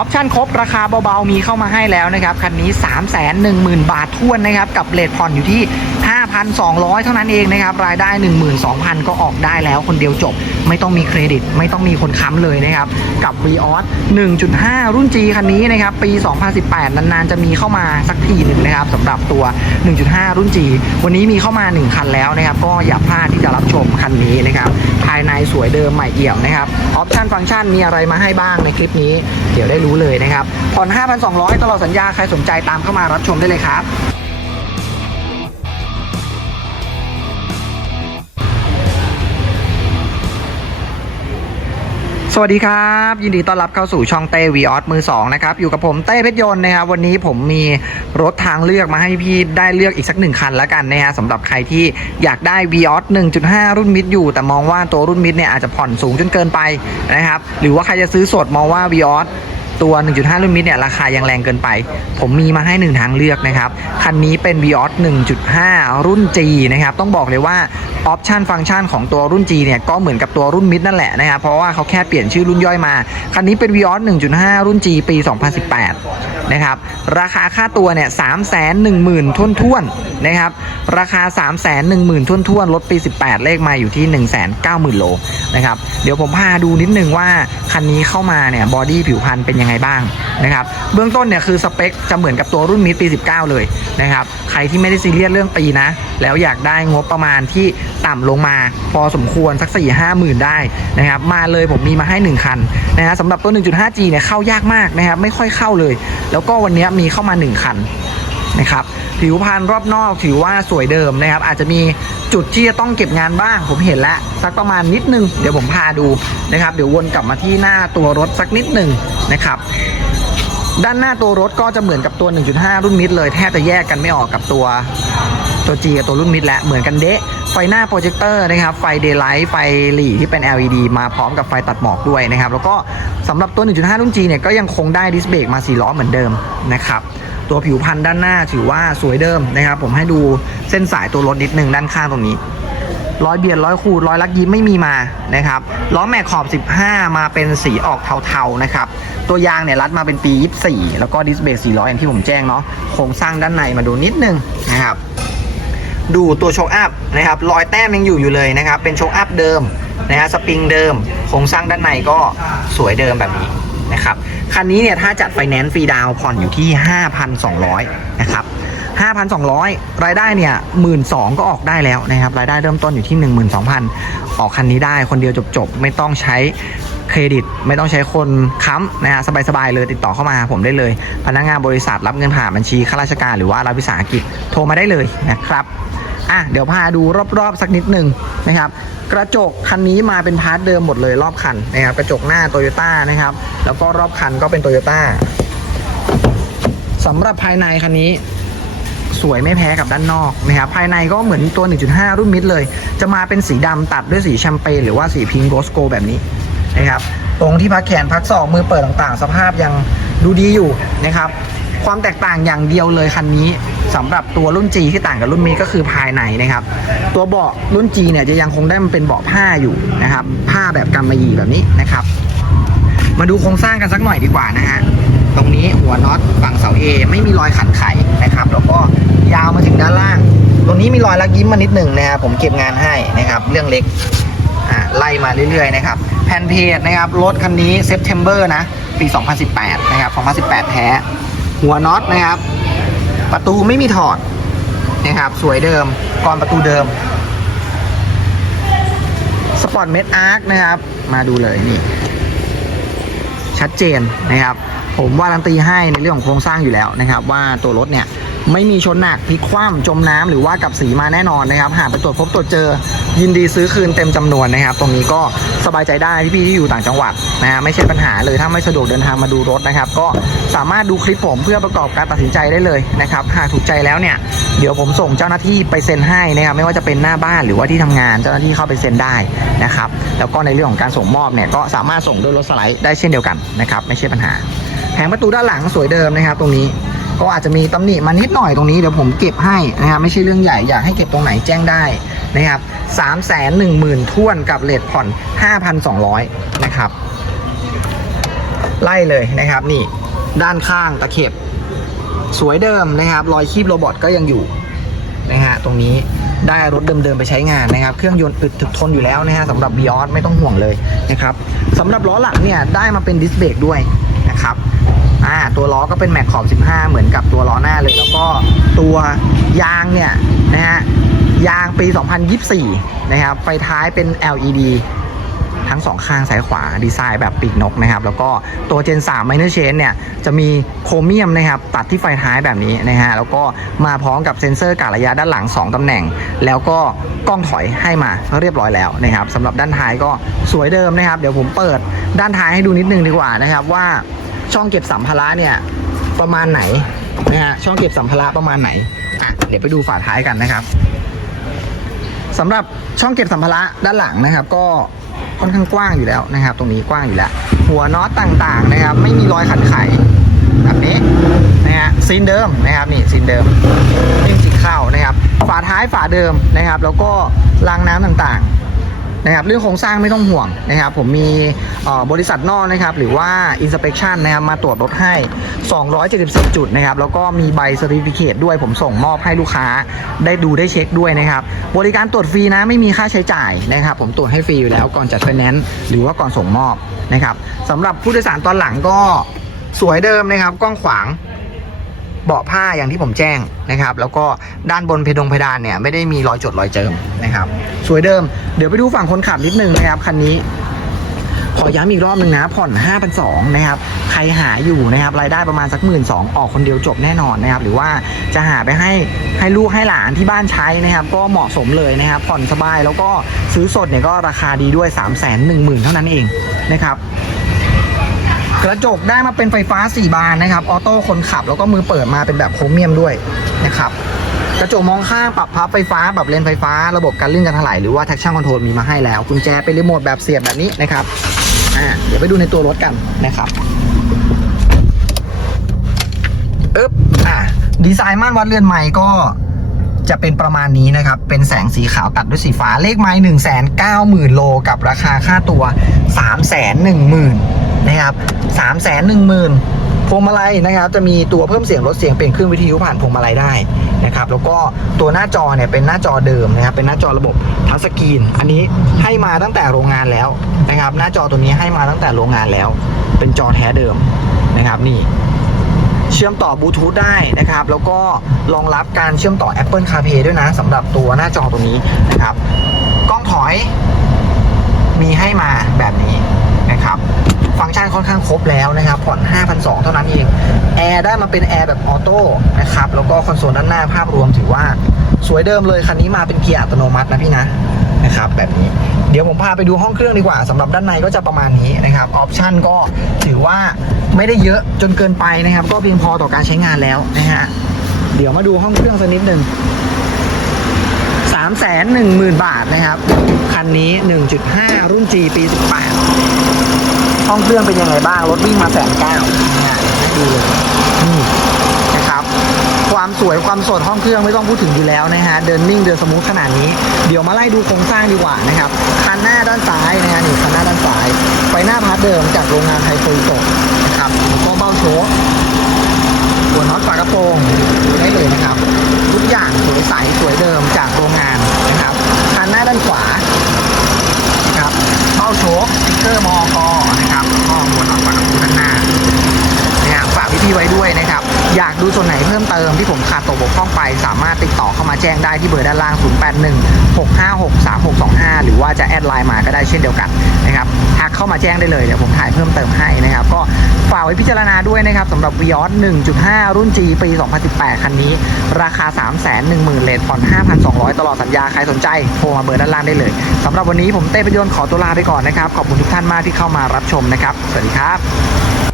อปชั่นครบราคาเบาๆมีเข้ามาให้แล้วนะครับ คันนี้ 3 1 0 0 0 0 บาททวนนะครับ กับเลทผ่อนอยู่ที่ 5,200 เท่านั้นเองนะครับ รายได้ 12,000 ก็ออกได้แล้วคนเดียวจบ ไม่ต้องมีเครดิต ไม่ต้องมีคนค้ำเลยนะครับ กับ v ีออส1.5 รุ่น G คันนี้นะครับ ปี 2018 นานๆ จะมีเข้ามาสักทีหนึ่งนะครับสำหรับตัว 1.5 รุ่น G วันนี้มีเข้ามา 1 คันแล้วนะครับ ก็อย่าพลาดที่จะรับชมคันนี้นะครับภายในสวยเดิมใหม่เอี่ยมนะครับออปชั่นฟังก์ชันมีอะไรมาให้บ้างในคลิปนี้ เดี๋ยวได้รู้เลยนะครับผ่อน 5,200 ตลอดสัญญาใครสนใจตามเข้ามารับชมได้เลยครับสวัสดีครับ ยินดีต้อนรับเข้าสู่ช่องเต้วีออสมือ2นะครับ อยู่กับผมเต้เพชรยนต์นะครับวันนี้ผมมีรถทางเลือกมาให้พี่ได้เลือกอีกสักหนึ่งคันแล้วกันนะฮะสำหรับใครที่อยากได้ v ีออส1.5 รุ่นมิดอยู่ แต่มองว่าตัวรุ่นมิดเนี่ยอาจจะผ่อนสูงจนเกินไปนะครับ หรือว่าใครจะซื้อสดมองว่า v ีออส ตัว 1.5 รุ่นมิดเนี่ยราคายังแรงเกินไป ผมมีมาให้หนึ่งทางเลือกนะครับ คันนี้เป็น v ีออส1.5 รุ่น G นะครับ ต้องบอกเลยว่าออปชันฟังก์ชันของตัวรุ่น G เนี่ยก็เหมือนกับตัวรุ่นมิดนั่นแหละนะครับ เพราะว่าเขาแค่เปลี่ยนชื่อรุ่นย่อยมา คันนี้เป็น v ีออส1.5 รุ่น G ปี 2018 นะครับ ราคาค่าตัวเนี่ย310,000ท่นท่วนนะครับ ราคา 310,000ท่นท่วนๆรถปี 18 เลขมาอยู่ที่ 190,000โลนะครับ เดี๋ยวผมพาดูนิดนึงว่าคันนี้เข้ามาเนี่ยบอดี้ผิวพรรณเป็นยังไงบ้างนะครับเบื้องต้นเนี่ยคือสเปคจะเหมือนกับตัวรุ่นมิดปี 19 เลยนะครับใครที่ไม่ได้ซีเรียสเรื่องปีนะ แล้วอยากได้งบประมาณที่ต่ำลงมาพอสมควรสัก 4 5หมื่นได้นะครับมาเลยผมมีมาให้ 1 คันนะฮะสำหรับตัว 1.5G เนี่ยเข้ายากมากนะครับไม่ค่อยเข้าเลย แล้วก็วันนี้มีเข้ามา 1 คัน นะครับผิวพรรณรอบนอกถือว่าสวยเดิมนะครับ อาจจะมีจุดที่จะต้องเก็บงานบ้าง ผมเห็นแล้วสักประมาณนิดนึง เดี๋ยวผมพาดูนะครับ เดี๋ยววนกลับมาที่หน้าตัวรถสักนิดหนึ่งนะครับด้านหน้าตัวรถก็จะเหมือนกับตัว 1.5 รุ่นมิดเลยแทบจะแยกกันไม่ออกกับตัวตัว G กับตัวรุ่นมิดแล้วเหมือนกันเดะไฟหน้าโปรเจคเตอร์นะครับ ไฟเดย์ไลท์ไฟหลีที่เป็น LED มาพร้อมกับไฟตัดหมอกด้วยนะครับ แล้วก็สำหรับตัว 1.5 รุ่น G เนี่ยก็ยังคงได้ดิสเบรกมา 4 ล้อเหมือนเดิมนะครับ ตัวผิวพันธุ์ด้านหน้าถือว่าสวยเดิมนะครับ ผมให้ดูเส้นสายตัวรถนิดนึงด้านข้างตรงนี้ร้อยเบียดร้อยขูดรอยลักยิ้มไม่มีมานะครับล้อแม็กขอบ 15 มาเป็นสีออกเทาๆนะครับ ตัวยางเนี่ยรัดมาเป็นปี 24 แล้วก็ดิสเบรก400 อย่างที่ผมแจ้งเนาะโครงสร้างด้านในมาดูนิดนึงนะครับ ดูตัวโชคอัพนะครับรอยแต้มยังอยู่อยู่เลยนะครับ เป็นโชคอัพเดิมนะฮะสปริงเดิมโครงสร้างด้านในก็สวยเดิมแบบนี้ นะครับ คันนี้เนี่ยถ้าจัดไฟแนนซ์ฟรีดาวน์ผ่อนอยู่ที่ 5,200 นะครับ 5,200 รายได้เนี่ย12,000ก็ออกได้แล้วนะครับ รายได้เริ่มต้นอยู่ที่ 12,000 ออกคันนี้ได้คนเดียวจบๆ ไม่ต้องใช้เครดิตไม่ต้องใช้คนค้ำนะฮะสบายๆเลยติดต่อเข้ามาหาผมได้เลย พนักงานบริษัทรับเงินผ่านบัญชีข้าราชการหรือว่ารับวิสาหกิจโทรมาได้เลยนะครับ อะเดี๋ยวพาดูรอบๆสักนิดหนึ่งนะครับ กระจกคันนี้มาเป็นพาร์ทเดิมหมดเลยรอบคันนะครับกระจกหน้าโตโยต้านะครับ แล้วก็รอบคันก็เป็นโตโยต้าสำหรับภายในคันนี้สวยไม่แพ้กับด้านนอกนะครับภายในก็เหมือนตัว 1.5 รุ่นมิดเลย จะมาเป็นสีดำตัดด้วยสีแชมเปญหรือว่าสีพิงโรสโกแบบนี้นะครับตรงที่พักแขนพักศอกมือเปิดต่างๆ สภาพยังดูดีอยู่นะครับ ความแตกต่างอย่างเดียวเลยคันนี้สำหรับตัวรุ่น G ที่ต่างกับรุ่นมิดก็คือภายในนะครับ ตัวเบาะรุ่น G เนี่ยจะยังคงได้มันเป็นเบาะผ้าอยู่นะครับ ผ้าแบบกำมะหยี่แบบนี้นะครับ มาดูโครงสร้างกันสักหน่อยดีกว่านะฮะตรงนี้หัวน็อตฝั่งเสา A ไม่มีรอยขัดไขนะครับ แล้วก็ยาวมาถึงด้านล่าง ตรงนี้มีรอยลักยิ้มมานิดหนึ่งนะครับผมเก็บงานให้นะครับ เรื่องเล็กอ่าไล่มาเรื่อยๆนะครับแผ่นเพจนะครับรถคันนี้เซ p เทมเบอร์นะปี 2018 นะครับ 2018 แท้ หัวน็อตนะครับ ประตูไม่มีถอดนะครับ สวยเดิมกรอนประตูเดิมสปอร์ตเมดอาร์คนะครับ มาดูเลยนี่ ชัดเจนนะครับ ผมว่ารันตีให้ในเรื่องของโครงสร้างอยู่แล้วนะครับ ว่าตัวรถเนี่ย ไม่มีชนหนักพลิกคว่ำจมน้ำหรือว่ากับสีมาแน่นอนนะครับหากไปตรวจพบตรวจเจอ ยินดีซื้อคืนเต็มจำนวนนะครับ ตรงนี้ก็สบายใจได้พี่ๆที่อยู่ต่างจังหวัดนะฮะไม่ใช่ปัญหาเลยถ้าไม่สะดวกเดินทางมาดูรถนะครับ ก็สามารถดูคลิปผมเพื่อประกอบการตัดสินใจได้เลยนะครับหากถูกใจแล้วเนี่ยเดี๋ยวผมส่งเจ้าหน้าที่ไปเซ็นให้นะครับไม่ว่าจะเป็นหน้าบ้านหรือว่าที่ทำงานเจ้าหน้าที่เข้าไปเซ็นได้นะครับแล้วก็ในเรื่องของการส่งมอบเนี่ยก็สามารถส่งด้วยรถสไลด์ได้เช่นเดียวกันนะครับไม่ใช่ปัญหาแผงประตูด้านหลังสวยเดิมนะครับ ตรงนี้ ก็อาจจะมีตำหนิมานิดหน่อยตรงนี้เดี๋ยวผมเก็บให้นะครับไม่ใช่เรื่องใหญ่อยากให้เก็บตรงไหนแจ้งได้นะครับสามแสนหนึ่งหมื่นท่วนกับเลทผ่อน5,200นสองร้อยนะครับไล่เลยนะครับนี่ด้านข้างตะเข็บ สวยเดิมนะครับ รอยคีบโรบอทก็ยังอยู่นะฮะตรงนี้ได้รถเดิมๆไปใช้งานนะครับ เครื่องยนต์อึดถึกทนอยู่แล้วนะฮะสำหรับ v ีออสไม่ต้องห่วงเลยนะครับสำหรับล้อหลังเนี่ยได้มาเป็นดิสเบรกด้วยนะครับ อ่าตัวล้อก็เป็นแม็กขอบ 15 เหมือนกับตัวล้อหน้าเลย แล้วก็ตัวยางเนี่ยนะฮะยางปี 2024 นะครับ ไฟท้ายเป็น LED ทั้งสองข้างซ้ายขวาดีไซน์แบบปีกนกนะครับ แล้วก็ตัว Gen 3 Minor Change เนี่ย จะมีโครเมียมนะครับ ตัดที่ไฟท้ายแบบนี้นะฮะ แล้วก็มาพร้อมกับเซ็นเซอร์กะระยะด้านหลัง 2 ตำแหน่ง แล้วก็กล้องถอยให้มาเรียบร้อยแล้วนะครับสำหรับด้านท้ายก็สวยเดิมนะครับ เดี๋ยวผมเปิดด้านท้ายให้ดูนิดนึงดีกว่านะครับว่า ช่องเก็บสัมภาระเนี่ยประมาณไหนนะฮะช่องเก็บสัมภาระประมาณไหนอะเดี๋ยวไปดูฝาท้ายกันนะครับสำหรับช่องเก็บสัมภาระด้านหลังนะครับ ก็ค่อนข้างกว้างอยู่แล้วนะครับ ตรงนี้กว้างอยู่แล้ว หัวน็อตต่างๆนะครับ ไม่มีรอยขัดไขแบบนี้นะฮะซีนเดิมนะครับนี่ซีนเดิมนิ่งจิกเข้านะครับ ฝาท้ายฝาเดิมนะครับ แล้วก็รางน้ำต่างๆ นะครับเรื่องโครงสร้างไม่ต้องห่วงนะครับผมมีบริษัทนอกนะครับหรือว่า inspection นะครับมาตรวจรถให้ 274 จุดนะครับแล้วก็มีใบ certificate ด้วยผมส่งมอบให้ลูกค้าได้ดูได้เช็คด้วยนะครับบริการตรวจฟรีนะไม่มีค่าใช้จ่ายนะครับผมตรวจให้ฟรีอยู่แล้วก่อนจัดไฟแนนซ์หรือว่าก่อนส่งมอบนะครับสำหรับผู้โดยสารตอนหลังก็สวยเดิมนะครับกว้างขวาง เบาะผ้าอย่างที่ผมแจ้งนะครับ แล้วก็ด้านบนเพดงเพดานเนี่ยไม่ได้มีรอยจดรอยเจิมนะครับ สวยเดิม เดี๋ยวไปดูฝั่งคนขับนิดนึงนะครับคันนี้ขอย้ำอีกรอบหนึ่งนะผ่อน5 2 0 0นะครับ ใครหาอยู่นะครับ รายได้ประมาณสักหมื่นสองออกคนเดียวจบแน่นอนนะครับ หรือว่าจะหาไปให้ให้ลูกให้หลานที่บ้านใช้นะครับ ก็เหมาะสมเลยนะครับ ผ่อนสบายแล้วก็ซื้อสดเนี่ยก็ราคาดีด้วย 3 1 0 0 0 0 เท่านั้นเองนะครับ กระจกได้มาเป็นไฟฟ้า 4 บานนะครับ ออโต้คนขับแล้วก็มือเปิดมาเป็นแบบโครเมียมด้วยนะครับ กระจกมองข้างปรับพับไฟฟ้าปรับเลนไฟฟ้า ระบบการลื่นการถลายหรือว่า traction control มีมาให้แล้ว กุญแจเป็นรีโมทแบบเสียบแบบนี้นะครับ อ่า เดี๋ยวไปดูในตัวรถกันนะครับอึ๊บอ่าดีไซน์ม่านวัดเรือนใหม่ก็จะเป็นประมาณนี้นะครับ เป็นแสงสีขาวตัดด้วยสีฟ้า เลขไม้หนึ่งแสนเก้าหมื่นโลกับราคาค่าตัวสามแสนหนึ่งหมื่น นะครับสามแสนหนึ่งหมื่นพวงมาลัยนะครับ จะมีตัวเพิ่มเสียงลดเสียงเป็นเครื่องวิทยุผ่านพวงมาลัยได้นะครับ แล้วก็ตัวหน้าจอเนี่ยเป็นหน้าจอเดิมนะครับ เป็นหน้าจอระบบทัชสกรีน อันนี้ให้มาตั้งแต่โรงงานแล้วนะครับ หน้าจอตัวนี้ให้มาตั้งแต่โรงงานแล้ว เป็นจอแท้เดิมนะครับนี่เชื่อมต่อบลูทูธได้นะครับ แล้วก็รองรับการเชื่อมต่อ Apple CarPlay ด้วยนะสำหรับตัวหน้าจอตัวนี้นะครับ กล้องถอยมีให้มาแบบนี้นะครับ ฟังก์ชันค่อนข้างครบแล้วนะครับ ผ่อน 5,200 เท่านั้นเอง แอร์ได้มาเป็นแอร์แบบออโต้นะครับ แล้วก็คอนโซลด้านหน้าภาพรวมถือว่าสวยเดิมเลย คันนี้มาเป็นเกียร์อัตโนมัตินะพี่นะนะครับแบบนี้เดี๋ยวผมพาไปดูห้องเครื่องดีกว่าสำหรับด้านในก็จะประมาณนี้นะครับออปชันก็ถือว่าไม่ได้เยอะจนเกินไปนะครับ ก็เพียงพอต่อการใช้งานแล้วนะฮะเดี๋ยวมาดูห้องเครื่องสักนิดหนึ่ง สามแสนหนึ่งหมื่นบาทนะครับ คันนี้ 1.5 รุ่น G ปี 18ห้องเครื่องเป็นยังไงบ้าง รถวิ่งมาแสนเก้าดูเลยนะครับ ความสวยความสดห้องเครื่องไม่ต้องพูดถึงอยู่แล้วนะฮะ เดินนิ่งเดินสมูทขนาดนี้ เดี๋ยวมาไล่ดูโครงสร้างดีกว่านะครับ คันหน้าด้านซ้ายนะฮะนี่คันหน้าด้านซ้ายไฟหน้าพาร์ทเดิมจากโรงงานไทโคอิโตนะครับแล้วก็เบ้าโชว์หัวน็อตฝากระโปรงดูได้เลยนะครับ ทุกอย่างสวยใสสวยเดิมจากโรงงานนะครับคันหน้าด้านขวานะครับเบ้าโชคสติ๊ก เกอร์มอกนะครับก็หัวน็อตฝากระโปรงด้านหน้าเนี่ยฝากพี่ๆไว้ด้วยนะครับ อยากดูส่วนไหนเพิ่มเติมที่ผมขาดตกบกพร่องไป สามารถติดต่อเข้ามาแจ้งได้ที่เบอร์ด้านล่าง 081 656 3625 หรือว่าจะแอดไลน์มาก็ได้เช่นเดียวกันนะครับทักเข้ามาแจ้งได้เลยเดี๋ยวผมถ่ายเพิ่มเติมให้นะครับ ก็ฝากไว้พิจารณาด้วยนะครับสำหรับ v ีออส1.5 รุ่น G ปี 2018 คันนี้ ราคา 310,000เลทผ่อน 5,200 ตลอดสัญญา ใครสนใจโทรมาเบอร์ด้านล่างได้เลยสำหรับวันนี้ผมเต้ประยนต์ขอตัวลาไปก่อนนะครับ ขอบคุณทุกท่านมากที่เข้ามารับชมนะครับ สวัสดีครับ